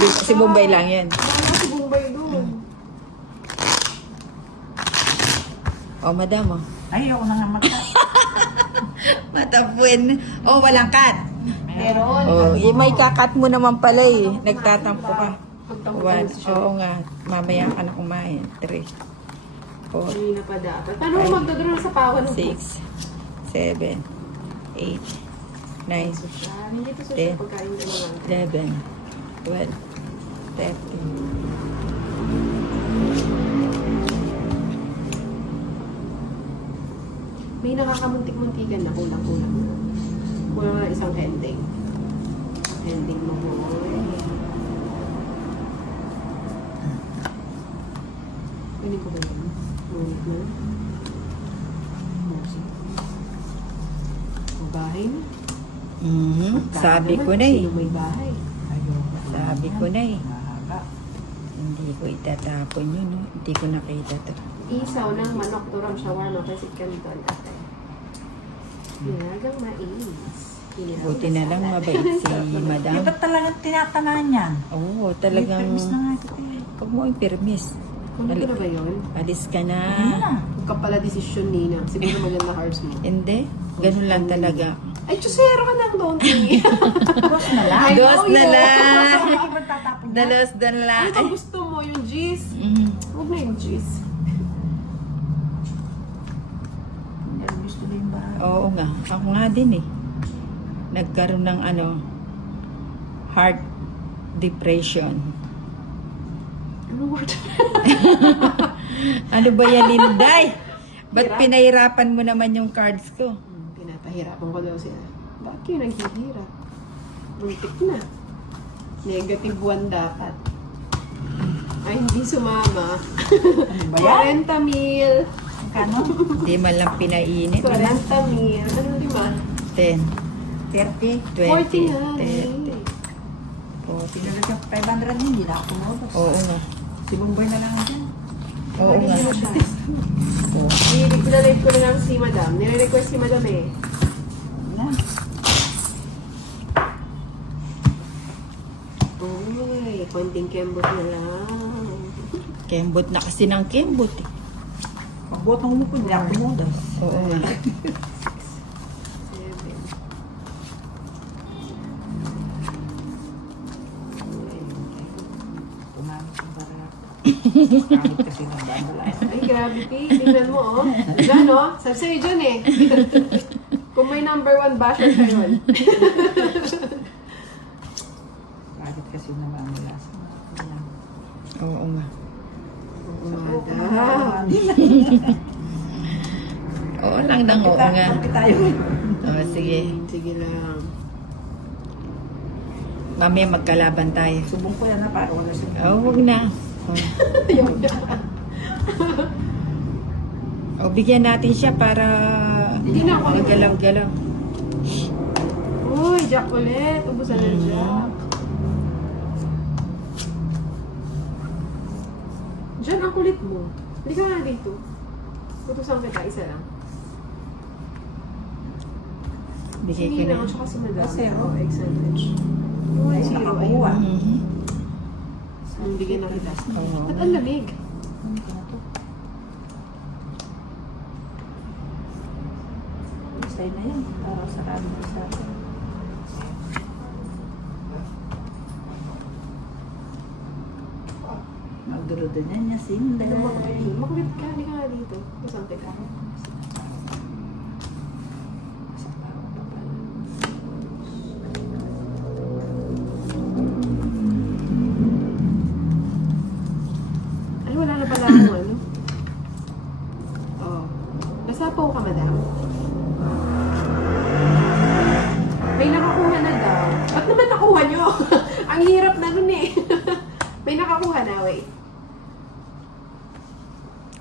Si Bombay lang yan. Wala si Bombay doon. Oh, madam, oh. Ay, ako na nga mata. Matapuin. Oh, walang cut. Meron. Oh, may kakat mo naman pala eh. Nagtatampo ka. Magtampo One. siya. Oo nga. Mamaya ka na kumain. 3, 4, Hindi na pa dapat. Paano mo magdodro sa pawan? 6, 7, 8, 9, Hindi to sa 10, pagkain na naman. 11, 12, 13. May nakakamuntik-muntikan na kulang-kulang. Kulang na isang ending. Ending mo po. Pwede ko ba yun? Ngunit na. Musik. Ang bahay na. Sabi ko na eh. Sino may bahay? Ayoko. Sabi ko na eh. Mahaba. Hindi ko itatapon yun. No? Hindi ko nakita to. Isaw ng manok, turang shawarma, kasi canton ate. Nilagang mais. Buti na lang mabait si madam. Yung ba't talagang tinatanaan yan? Oo, talagang... Permis na nga ito eh. Huwag mo i-permis. Kung ano na ba yun? Alis ka na. Ano na? Huwag ka pala desisyon, Nina. Siguro maganda carbs mo. Hindi. Ganun lang talaga. Ay, chusero ka ng donti. Dos na lang. I Dos know na you. lang. Hindi ba tatapon na? Dalos dan lang. Ano kung gusto mo? Yung cheese? Mhm. Huwag na yung cheese. Nervous tuloy yung bahay. Oo nga. Ako nga din eh. Nagkaroon ng heart depression. Ano word? Ano ba yan, Linday? Ba't Hirap. pinahirapan mo naman yung cards ko? Pinapahirapan ko daw sila. Bakit yun naghihirap? Muntik na. Negative 1 dapat. Ay, hindi sumama. Ano ba yan? 40 mil. Kano? Hindi man lang pinainit. 40 mil. Ano di ba? 10, 30. 20, 40 nga. 30, 40. Pinulog yung 500 hindi na ako tumubos. Oo nga. Si Bombay na lang dyan. Oo nga. Oo. Pinalive ko na lang si Madam. Nire-request si Madam eh. Na. Uy, konting kembot na lang. Kembot na kasi ng kembot eh. Pagbotong mo po, hindi ako tumubos. Oo nga. 7. Tumamit yung barak. Kamit kasi ng banda. Ay, gravity. Tingnan mo, oh. Diyan, oh. Sabi sa'yo dyan, eh. Kung may number 1 basher ka yun. Kamit kasi ng banda. Oo nga. Madam. Oo lang nang oo nga. Kapit tayo. Oo, sige. Sige lang. Mamaya magkalaban tayo. Subong ko yan na para wala siya. Oo, huwag na. Ayun na. O, bigyan natin siya para Hindi na ako. magalaw-galaw. Uy, Jack ulit. Ubusan ng Jack. Diyan, ang kulit mo. Hindi ka nga dito. Tutusan kita, isa lang. Bigay ko Hindi na. na ako tsaka si Madam. Zero. Oh, egg sandwich. Yung Ay, zero, nakakuha. ayun. Mhm. Ang bigyan na kita. Oo. At ang lamig. Stay na yan. Para sarado na sa akin. Magduro-do niya niya, Sinda. Makulit ka, hindi ka nga dito. Tutusan kita. Ay, wala na pala akong ano. Oh. Nasapaw ka, madam. May nakakuha na daw. Ba't naman nakuha nyo? Ang hirap na nun eh. May nakakuha na, wait.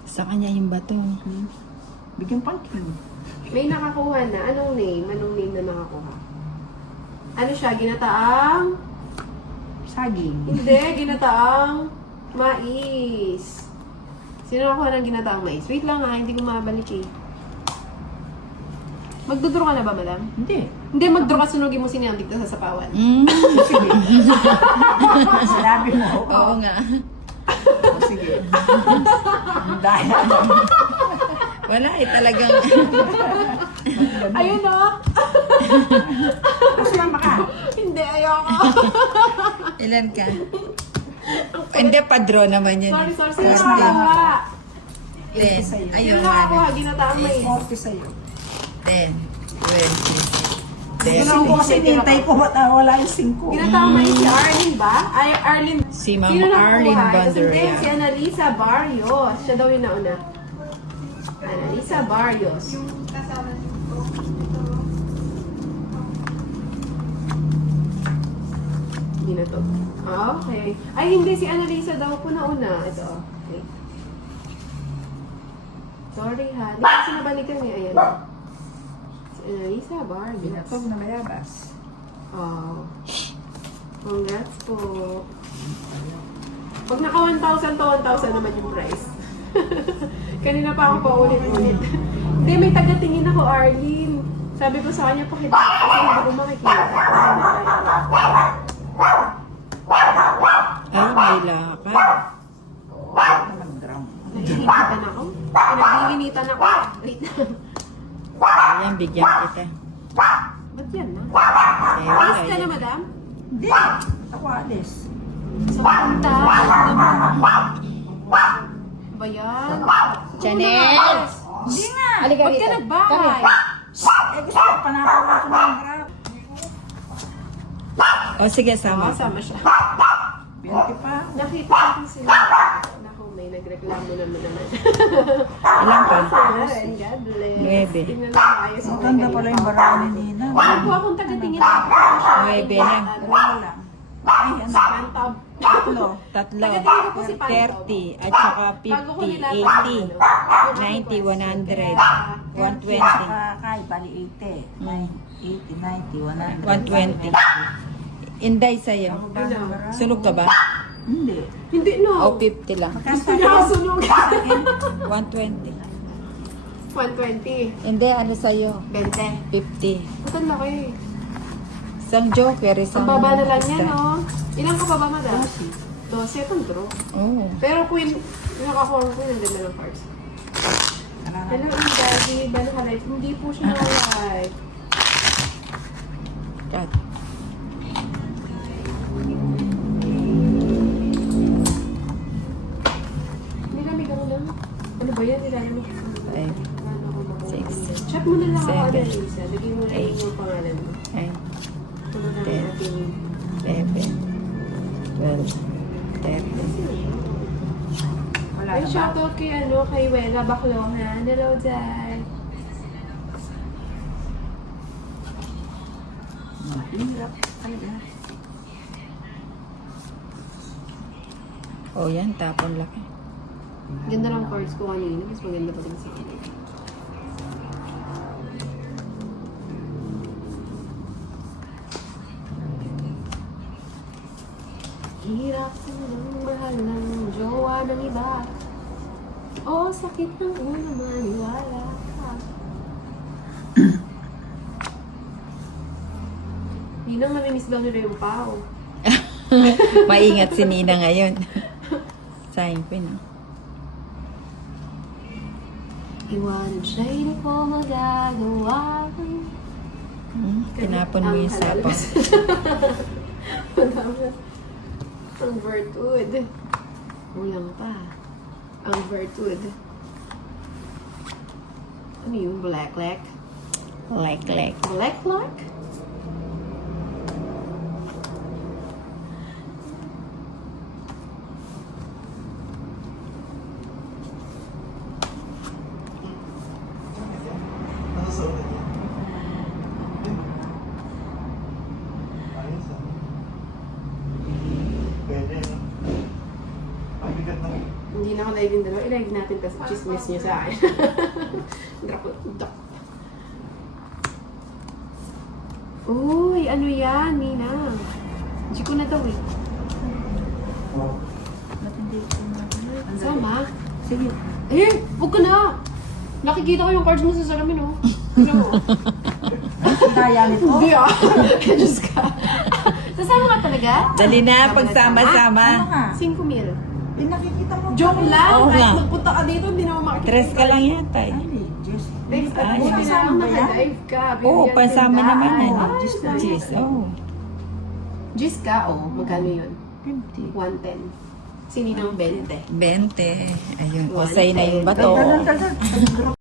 Sa kanya yung bato. Bigyan pang king. May nakakuha na. Anong name? Anong name na nakakuha? Ano siya? Ginataang? Saging. Hindi, ginataang mais. Sino nakakuha ng ginataang mais? Wait lang ha, hindi ko mabalik eh. Magduduro ka na ba, madam? Hindi. Hindi, mag-draw ka sunugin mo si Niang dito sa sapawan. Sige. Sinabi mo. Oo nga. O, sige. Dahil Wala eh, talagang... Ayun o! Sumama ka. Hindi, ayoko. Ilan ka? Hindi, pa-draw naman yan. Sorry. Sino First nakakuha? 10. Sino Ayun, nakakuha? ano. Ginataan mo eh. 40 sa'yo. 10, 20, Ginawa ko kasi nintay ko ba't wala yung 5. Ginataan mo eh si Arlene ba? Ay, Arlene. Si Ma'am Sino nakakuha? Arlene Tapos Banderia. hindi, si Annalisa Barrios. Siya daw yung nauna. Annalisa Barrios. Hindi na to. Ah, okay. Ay, hindi. Si Annalisa daw po nauna. Ito. Okay. Sorry ha. Hindi kasi nabalikan eh. Ayan. Si Annalisa Barrios. Binatog na mayabas. Oh. Congrats po. Pag naka 1,000 to 1,000 naman yung price. Kanina pa ako paulit-ulit. Hindi, may tagatingin ako, Arlene. Sabi ko sa kanya, pakita kasi hindi ko makikita. Ay, may lakad. Nag-drum. Nailinitan ako. Pinaglilinitan ako. Wait lang. Ayan, bigyan kita. Ba't yan, ma? Eh, wala Alis ka na, yan. madam? Hindi. Ako alis. Sa punta. Ba yan? Chanel! Hindi nga. Halika Ba't ka rito. nagbahay? Eh gusto ko panapala ko ng grab. O sige, Oo, sama. sama siya. 20 pa. Nakita ko sila. Naku, may nagreklamo naman. Ilan ka? Sir, God bless. 9. Tingnan lang ayos. Ang ganda pala yung baraan ni Nina. Ako po akong tagatingin. 9 lang. Wala. Ay, ano? Pantab. Tatlo. Tatlo. Tagatingin ko po si Pantab. 30. At saka Bago ko 50, nilatag 80, 90, 100, Kay 120, bali 80. 80, 90, 100. 120. Inday sa'yo. Sunog ka ba? Hindi. Hindi no. O 50 lang. Gusto niya ako sunog. 120. 120. Hindi, ano sa'yo? 20. 50. Ba't ang laki? Isang joker, Ang isang... baba na lang yan, basta. no? Ilan ka pa ba, madam? 12. Itong draw. Oo. Pero queen, yung nakakuha ko queen, nandun na lang cards. Hello, Daddy. Bala ka live. Hindi po siya live. Cut. Nilamig ako lang. Ano ba yan? Nilamig ako. 5, 6, Chat mo na lang ako, 7, Annalisa. Lagyan mo na yung pangalan mo. 9, Ano na Ten. ating... 11, 12, 13. Wala Ay, na ba? shoutout kay, kay Wela Baclohan. Hello, Dad. Hirap. Talaga. O yan, tapon laki. Ganda ng cards ko kanina. Mas maganda pa din sa akin. Hirap ng mahal ng jowa ng iba. O sakit ng ulo maniwala ka. Ninang namimiss daw nila yung pao. Maingat si Nina ngayon. Sign ko na. Iwanan siya, hindi ko magagawa. Tinapon mo yung sapaw. Ang virtud. Kulang pa. Ang virtud. Ano yung black black? Like. Black black? Hindi na ako live yung dalawa. I-live natin kasi chismis niya sa akin. Drop. Uy, ano yan, Nina? Hindi ko na daw eh. Ba't hindi ko na? Sama? Sige. Eh, huwag ka na! Nakikita ko yung cards mo sa salamin, oh. Ano mo? kaya nito. Hindi ah. Diyos ka. Sasama ka talaga? Dali na, Ano pagsama-sama. nga? 5,000. Eh, nakikita mo. Joke lang. Oo Kahit nga. magpunta ka dito, hindi naman makikita. Tres ka lang yata eh. Ay, Diyos. Next, at Ay, buti na kasama lang ba yan? naka-live ka. Oo, Bibigyan pansama tindahan. naman yan. Ay, Diyos na. Jeez, oh. Gis ka, oh. Magkano yun? 50. 110. Sini ng 20. 20. Ayun, kusay na yung bato. Ganun.